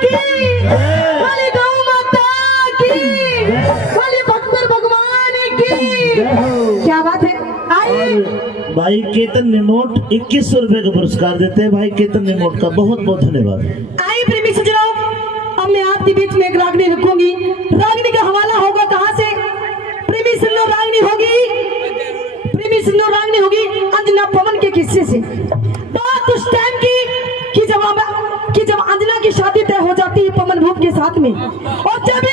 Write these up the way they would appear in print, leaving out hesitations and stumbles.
की, बोले गौ माता की, बोले भगवान भगवान की। क्या बात है। आइए भाई केतन निमोट 2100 रुपए का पुरस्कार देते हैं भाई केतन निमोट का, बहुत बहुत धन्यवाद। आइए प्रेमी सज्जनों, अब मैं आपके बीच में एक रागनी रखूंगी। रागनी का हवाला होगा कहां से? प्रेमी सुनो, रागनी होगी, प्रेमी सुनो, रागनी होगी अंजना पवन के किस्से से। बात उस टाइम की कि जब अंजना की शादी तय हो जाती है पवन भूप के साथ में, और जब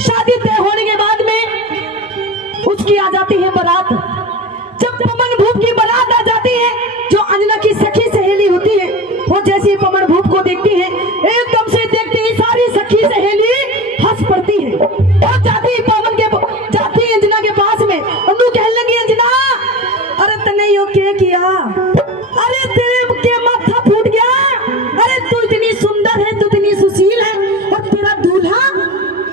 शादी तय होने के बाद में उसकी आ जाती है बारात। जब पवन भूप की बारात आ जाती है, जो अंजना की सखी सहेली होती है, वो जैसे पवन भूप को देखती है, एकदम से देखती है सारी सखी सहेली हंस पड़ती है और जाती है जाती है अंजना के पास में। उनको कहने लगी, अंजना अरे तने यो क्या किया? अरे तेरे के माथा फूट गया। अरे तू इतनी सुंदर है, तू इतनी सुशील है, और तेरा दूल्हा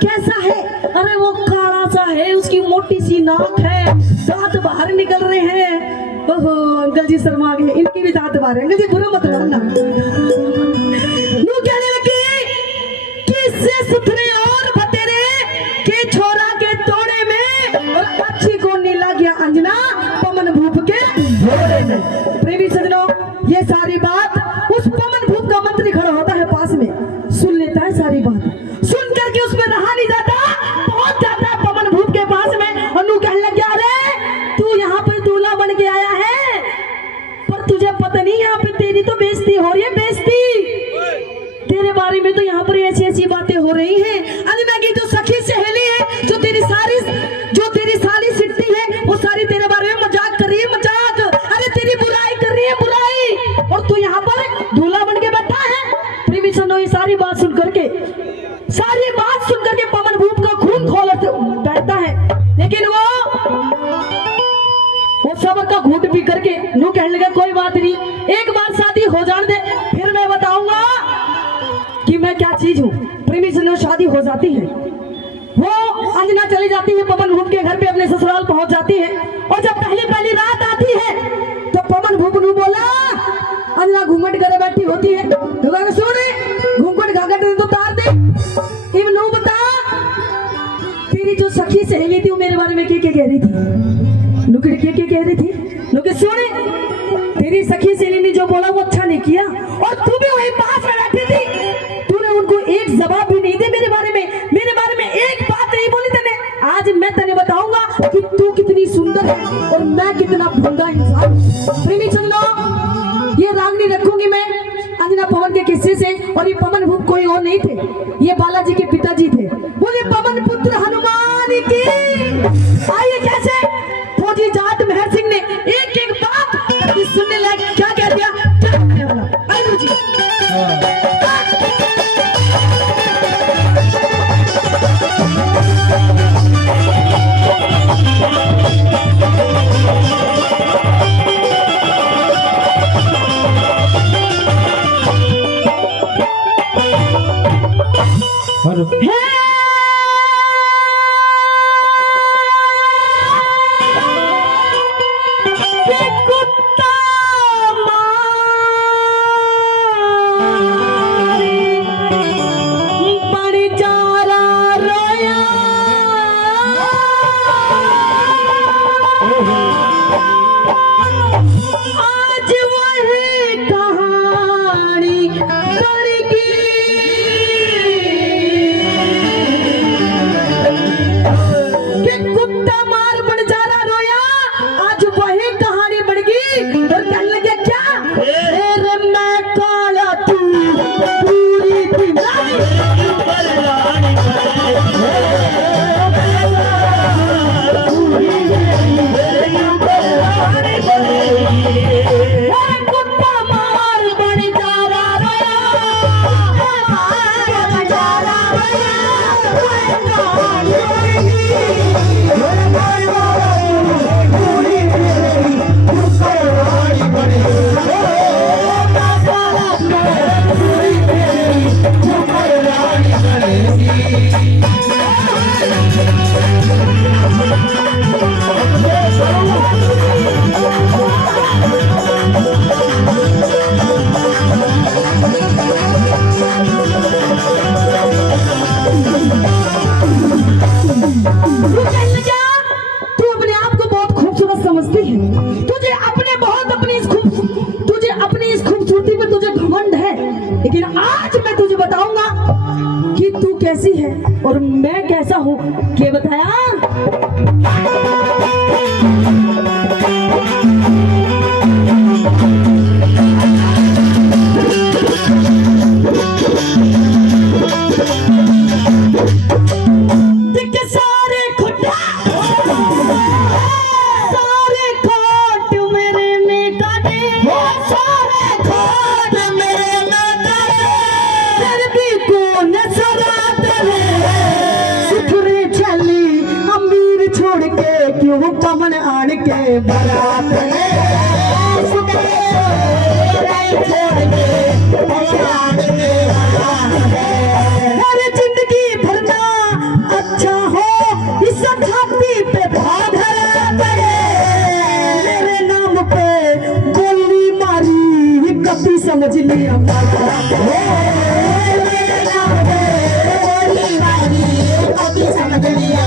कैसा है? अरे वो काला सा है, उसकी मोटी सी नाक है, दांत बाहर निकल रहे हैं। ओहो अंकल जी शर्मा गए, इनकी भी दांत बाहर है। अंकल जी बुरा मत मानना। कहने लगी किससे सुथरे और बतेरे के छोरा के तोड़े में, और अच्छी को नीला गया अंजना पवन भूप के घोड़े में। प्रेमी सज्जनों, ये सारी बात उस पवन भूप का मंत्री खड़ा होता है पास में, सुन लेता है सारी बात। सुन करके उसमें रहा नहीं जाता, पहुंच जाता है पवन भूप के पास में, और नू कहने लग गया, अरे तू यहाँ पर दूल्हा बन के आया है, पर तुझे पता नहीं यहाँ पे तेरी तो बेइज्जती हो रही है, बेइज्जती। तेरे बारे में तो यहाँ पर ऐसी ऐसी बातें हो रही हैं। अंजना की जो सखी सहेली है, जो तेरी सारी सिट्टी है, वो सारी तेरे बारे में मजाक कर रही है, मजाक। अरे तेरी बुराई कर रही है, बुराई, और तू यहाँ पर दूल्हा बन के बैठा है। प्रेमी सुनो, ये सारी बात सुन करके पवन भूप का खून खोल बैठता है, लेकिन वो सब का घूट पी करके नू कहने लगा, कोई बात नहीं, एक बार शादी हो जाने दे, फिर मैं बताऊंगा कि मैं क्या चीज हूँ। प्रेमी सुनो, शादी हो जाती है, वो अंजना चली जाती है पवन भूप के घर पे, अपने ससुराल पहुंच जाती है, और जब पहली रात आती है तो पवन भूप नू बोला, अंजना घूंघट करे बैठी होती है, सुन घूंघट घाघट तो तार दे, इब नू बता तेरी जो सखी सहेली थी वो मेरे बारे में क्या कह रही थी? नुकड़ क्या कह रही थी? नुकड़ सुन, तेरी सखी सहेली ने जो बोला वो अच्छा नहीं किया, और तू भी वही पास में बैठी थी, तूने उनको एक जवाब भी नहीं दी मेरे बारे में एक बात नहीं बोली तने। आज मैं तने बताऊंगा कि तू कितनी सुंदर है और मैं कितना भूंगा इंसान। प्रेमी सुनो, ये रागनी रखूंगी मैं अंजना पवन के किस्से से, और ये पवन भूप कोई और नहीं थे, ये बालाजी के पिताजी थे। बोले पवन पुत्र हनुमान की। आइए कैसे फौजी जाट मेहर सिंह ने एक एक बात सुनने लायक क्या कह दिया, क्या कहने वाला। आइए जी तुझे बताऊंगा कि तू कैसी है और मैं कैसा हूँ। क्या बताया? कमन आन के बारात अरे जिंदगी भरना अच्छा हो इस छाती पे मेरे नाम पे गोली मारी कभी समझ लिया मेरे नाम पे गोली मारी कभी समझ लिया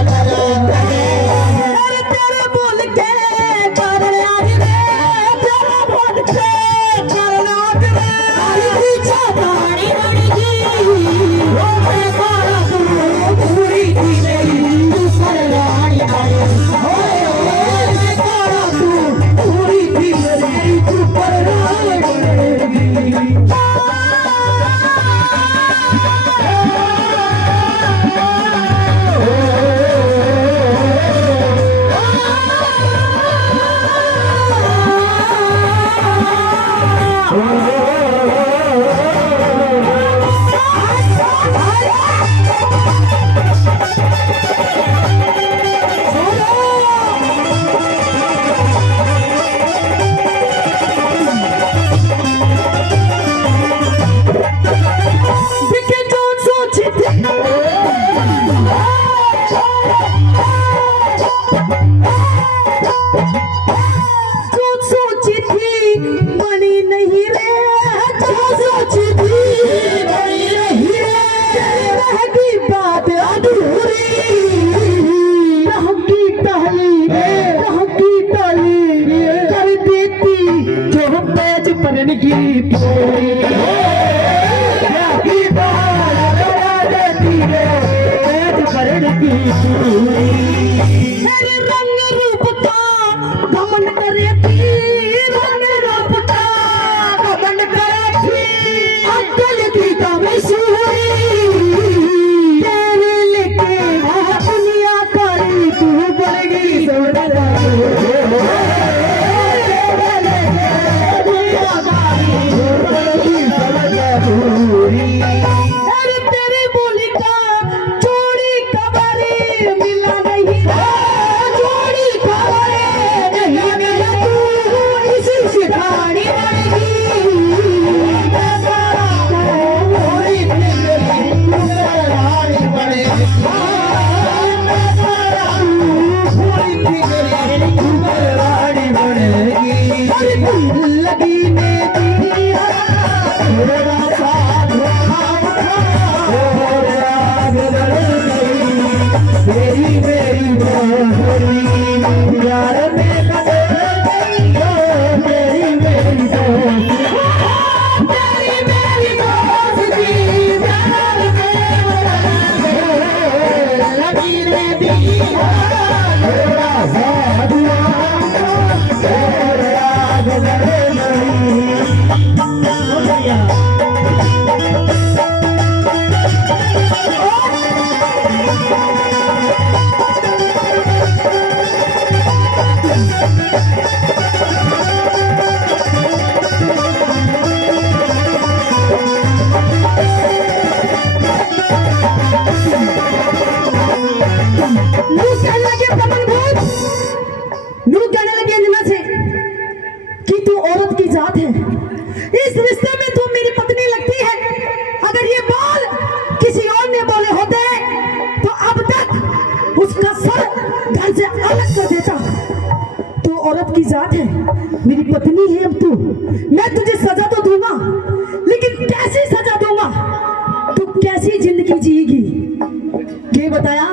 रंग रूप का घमंड करे रंग रूप का घमंड करे अकल की कमजोरी तेरे लेके दुनिया करी तू बड़ी तेरी बोली का चोरी कबारी मिला नहीं चोरी कबारी नहीं मिला तू इसी शिकारी लगी ने मेरी मेरी यार में मेरी मेरी इस रिश्ते में तुम मेरी पत्नी लगती है। अगर ये बाल किसी और ने बोले होते तो अब तक उसका सर घर से अलग कर देता। तू औरत की जात है, मेरी पत्नी है अब तू। मैं तुझे सजा तो दूंगा, लेकिन कैसी सजा दूंगा? तू कैसी जिंदगी जिएगी ये बताया?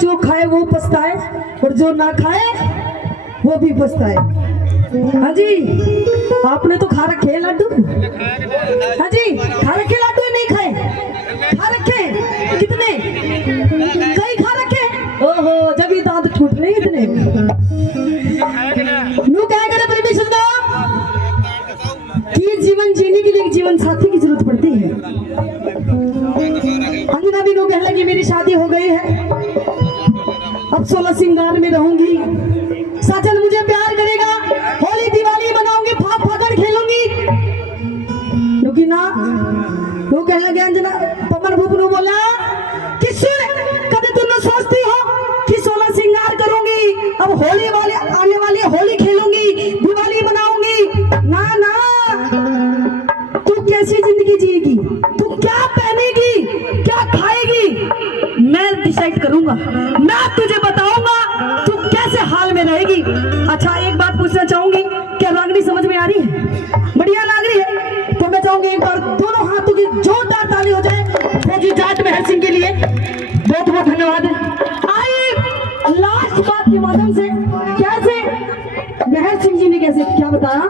जो खाए वो पछताए और जो ना खाए वो भी पछताए। हाँ जी, आपने तो खा रखे हैं लड्डू। हाँ जी, खा रखे लड्डू नहीं खाए? खा रखे कितने? कई खा रखे। ओहो, जब ये दांत टूट रहे इतने। नू क्या करे परमेश्वर दो कि जीवन जीने के लिए एक जीवन साथी की जरूरत पड़ती है। अंजना भी नो कहने लगी मेरी शादी हो गई है, अब 16 श्रृंगार में रहूंगी, साजन मुझे प्यार करेगा, होली दिवाली मनाऊंगी, फाग फागड़ खेलूंगी। रुकी ना, वो कहने लगे अंजना, पवन भूपनू बोला कि सुन, कभी तुम सोचती हो कि 16 श्रृंगार करूंगी, अब होली वाले आने वाली होली खेलूंगी, दिवाली मनाऊंगी? ना ना, तू कैसी जिंदगी जिएगी, तू क्या पहनेगी, क्या खाएगी, मैं डिसाइड करूंगा, मैं तुझे बताऊंगा तू कैसे हाल में रहेगी। अच्छा, एक बात पूछना चाहूंगी, क्या रागनी समझ में आ रही है? बढ़िया लग रही है तो मैं चाहूंगी एक बार दोनों हाथों की जोरदार ताली हो जाए फौजी जाट महर सिंह के लिए। बहुत बहुत धन्यवाद। आइए लास्ट बात के माध्यम से, कैसे महर सिंह जी ने कैसे क्या बताया।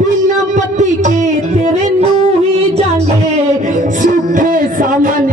बिना पति के तेरे नू ही जाएंगे सूखे सामन।